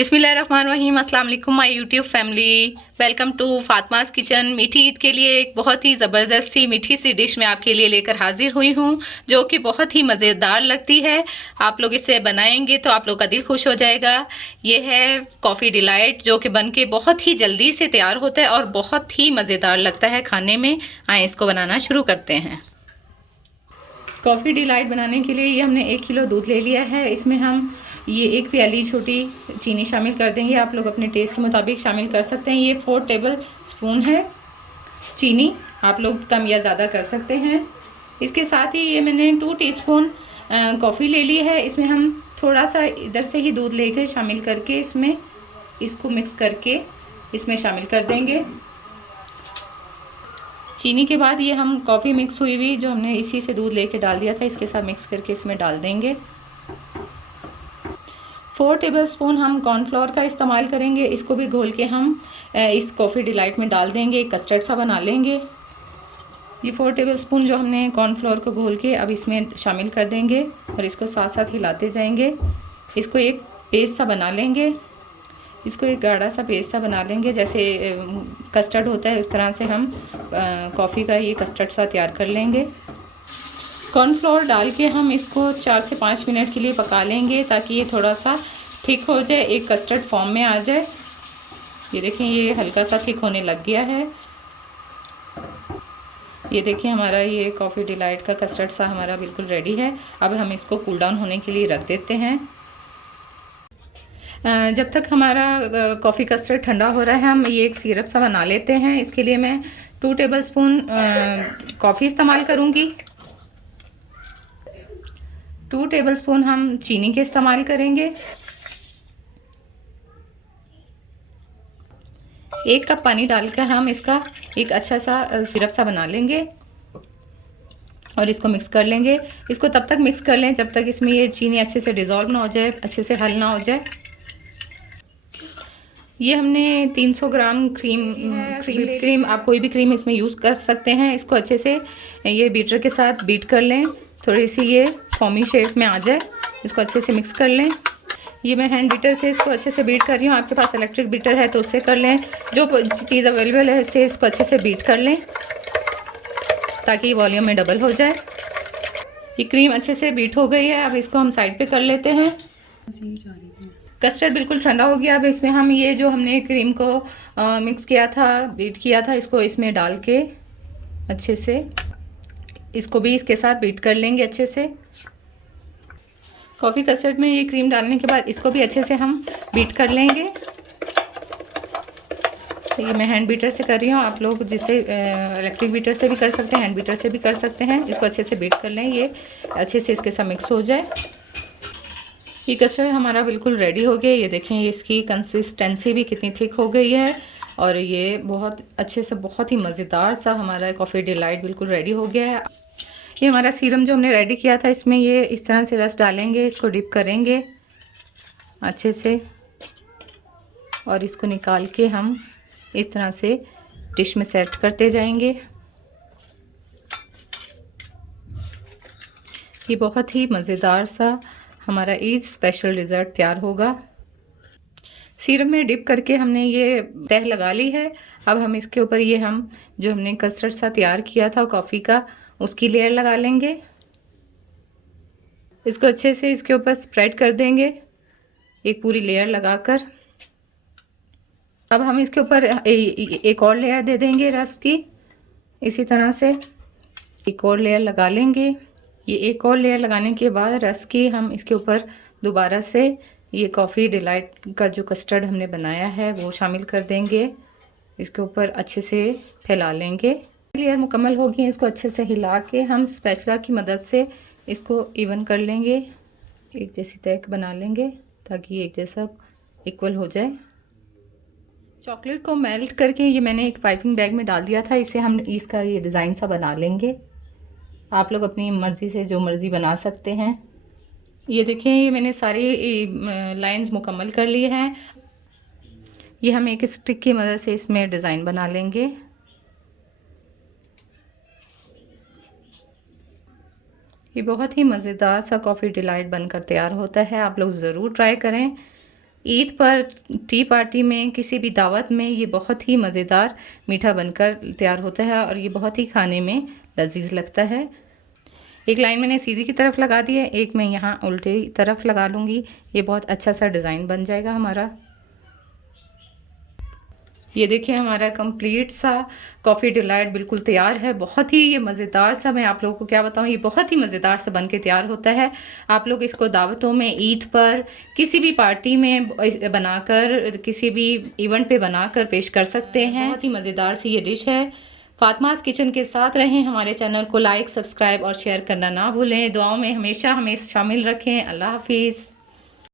बिस्मिल्लाहिर्रहमानिर्रहीम। अस्सलाम वालेकुम my YouTube family, welcome to Fatima's kitchen. मीठी ईद के लिए एक बहुत ही ज़बरदस्त सी मीठी सी डिश मैं आपके लिए लेकर हाजिर हुई हूँ, जो कि बहुत ही मज़ेदार लगती है। आप लोग इसे बनाएंगे तो आप लोग का दिल खुश हो जाएगा। ये है कॉफ़ी डिलाइट, जो कि बन के बहुत ही जल्दी से तैयार होता है और बहुत ही मज़ेदार लगता है खाने में। आए इसको बनाना शुरू करते हैं। कॉफ़ी डिलाइट बनाने के लिए ये हमने 1 किलो दूध ले लिया है। इसमें हम ये 1 प्याली छोटी चीनी शामिल कर देंगे। आप लोग अपने टेस्ट के मुताबिक शामिल कर सकते हैं। ये 4 टेबल स्पून है चीनी, आप लोग कम या ज़्यादा कर सकते हैं। इसके साथ ही ये मैंने 2 टीस्पून कॉफ़ी ले ली है। इसमें हम थोड़ा सा इधर से ही दूध लेकर शामिल करके इसमें इसको मिक्स करके इसमें शामिल कर देंगे। चीनी के बाद ये हम कॉफ़ी मिक्स हुई हुई जो हमने इसी से दूध लेके डाल दिया था, इसके साथ मिक्स करके इसमें डाल देंगे। 4 टेबलस्पून हम कॉर्नफ्लोर का इस्तेमाल करेंगे। इसको भी घोल के हम इस कॉफ़ी डिलाइट में डाल देंगे, कस्टर्ड सा बना लेंगे। ये 4 टेबलस्पून जो हमने कॉर्नफ्लोर को घोल के अब इसमें शामिल कर देंगे और इसको साथ साथ हिलाते जाएंगे। इसको एक पेस्ट सा बना लेंगे। इसको एक गाढ़ा सा पेस्ट सा बना लेंगे, जैसे कस्टर्ड होता है उस तरह से हम कॉफ़ी का ये कस्टर्ड सा तैयार कर लेंगे। कॉर्नफ्लोर डाल के हम इसको 4 से 5 मिनट के लिए पका लेंगे, ताकि ये थोड़ा सा थिक हो जाए, एक कस्टर्ड फॉर्म में आ जाए। ये देखें, ये हल्का सा थिक होने लग गया है। ये देखिए, हमारा ये कॉफ़ी डिलाइट का कस्टर्ड सा हमारा बिल्कुल रेडी है। अब हम इसको कूल डाउन होने के लिए रख देते हैं। जब तक हमारा कॉफ़ी कस्टर्ड ठंडा हो रहा है, हम ये एक सिरप सा बना लेते हैं। इसके लिए मैं 2 टेबलस्पून कॉफ़ी इस्तेमाल करूँगी। 2 टेबलस्पून हम चीनी के इस्तेमाल करेंगे। 1 कप पानी डालकर हम इसका एक अच्छा सा सिरप सा बना लेंगे और इसको मिक्स कर लेंगे। इसको तब तक मिक्स कर लें जब तक इसमें ये चीनी अच्छे से डिज़ोल्व ना हो जाए, अच्छे से हल ना हो जाए। ये हमने 300 ग्राम क्रीम आप कोई भी क्रीम इसमें यूज़ कर सकते हैं। इसको अच्छे से ये बीटर के साथ बीट कर लें, थोड़ी सी ये फॉर्मी शेप में आ जाए। इसको अच्छे से मिक्स कर लें। ये मैं हैंड बीटर से इसको अच्छे से बीट कर रही हूँ। आपके पास इलेक्ट्रिक बीटर है तो उससे कर लें। जो चीज़ अवेलेबल है उससे इसको अच्छे से बीट कर लें, ताकि वॉल्यूम में डबल हो जाए। ये क्रीम अच्छे से बीट हो गई है। अब इसको हम साइड पे कर लेते हैं। कस्टर्ड बिल्कुल ठंडा हो गया। अब इसमें हम ये जो हमने क्रीम को मिक्स किया था, बीट किया था, इसको इसमें डाल के अच्छे से इसको भी इसके साथ बीट कर लेंगे अच्छे से। कॉफ़ी कस्टर्ड में ये क्रीम डालने के बाद इसको भी अच्छे से हम बीट कर लेंगे। तो ये मैं हैंड बीटर से कर रही हूँ। आप लोग जिससे इलेक्ट्रिक बीटर से भी कर सकते हैं, हैंड बीटर से भी कर सकते हैं। इसको अच्छे से बीट कर लें, ये अच्छे से इसके साथ मिक्स हो जाए। ये कस्टर्ड हमारा बिल्कुल रेडी हो गया। ये देखें, इसकी कंसिस्टेंसी भी कितनी थिक हो गई है और ये बहुत अच्छे से बहुत ही मज़ेदार सा हमारा कॉफ़ी डिलाइट बिल्कुल रेडी हो गया है। ये हमारा सीरम जो हमने रेडी किया था, इसमें ये इस तरह से रस डालेंगे, इसको डिप करेंगे अच्छे से और इसको निकाल के हम इस तरह से डिश में सेट करते जाएंगे। ये बहुत ही मज़ेदार सा हमारा ईद स्पेशल डिज़र्ट तैयार होगा। सीरम में डिप करके हमने ये तह लगा ली है। अब हम इसके ऊपर ये हम जो हमने कस्टर्ड सा तैयार किया था कॉफ़ी का, उसकी लेयर लगा लेंगे। इसको अच्छे से इसके ऊपर स्प्रेड कर देंगे, एक पूरी लेयर लगाकर। अब हम इसके ऊपर एक और लेयर दे देंगे रस की। इसी तरह से एक और लेयर लगा लेंगे। ये एक और लेयर लगाने के बाद रस की हम इसके ऊपर दोबारा से ये कॉफ़ी डिलाइट का जो कस्टर्ड हमने बनाया है वो शामिल कर देंगे। इसके ऊपर अच्छे से फैला लेंगे। लेयर मुकम्मल होगी। इसको अच्छे से हिला के हम स्पैचुला की मदद से इसको इवन कर लेंगे, एक जैसी तह बना लेंगे ताकि ये एक जैसा इक्वल हो जाए। चॉकलेट को मेल्ट करके ये मैंने एक पाइपिंग बैग में डाल दिया था। इसे हम इसका ये डिज़ाइन सा बना लेंगे। आप लोग अपनी मर्ज़ी से जो मर्ज़ी बना सकते हैं। ये देखें, ये मैंने सारी लाइंस मुकम्मल कर ली हैं। ये हम एक स्टिक की मदद से इसमें डिज़ाइन बना लेंगे। ये बहुत ही मज़ेदार सा कॉफ़ी डिलाइट बनकर तैयार होता है। आप लोग ज़रूर ट्राई करें। ईद पर, टी पार्टी में, किसी भी दावत में ये बहुत ही मज़ेदार मीठा बनकर तैयार होता है और ये बहुत ही खाने में लजीज लगता है। एक लाइन मैंने सीधी की तरफ लगा दी है, एक मैं यहाँ उल्टी तरफ लगा लूँगी। ये बहुत अच्छा सा डिज़ाइन बन जाएगा हमारा। ये देखिए हमारा कंप्लीट सा कॉफ़ी डिलाइट बिल्कुल तैयार है। बहुत ही ये मज़ेदार सा, मैं आप लोगों को क्या बताऊँ, ये बहुत ही मज़ेदार सा बन के तैयार होता है। आप लोग इसको दावतों में, ईद पर, किसी भी पार्टी में बनाकर, किसी भी इवेंट पे बनाकर पेश कर सकते हैं। बहुत ही मज़ेदार सी ये डिश है। फातिमास किचन के साथ रहें। हमारे चैनल को लाइक, सब्सक्राइब और शेयर करना ना भूलें। दुआओं में हमेशा हमें शामिल रखें। अल्लाह हाफिज़।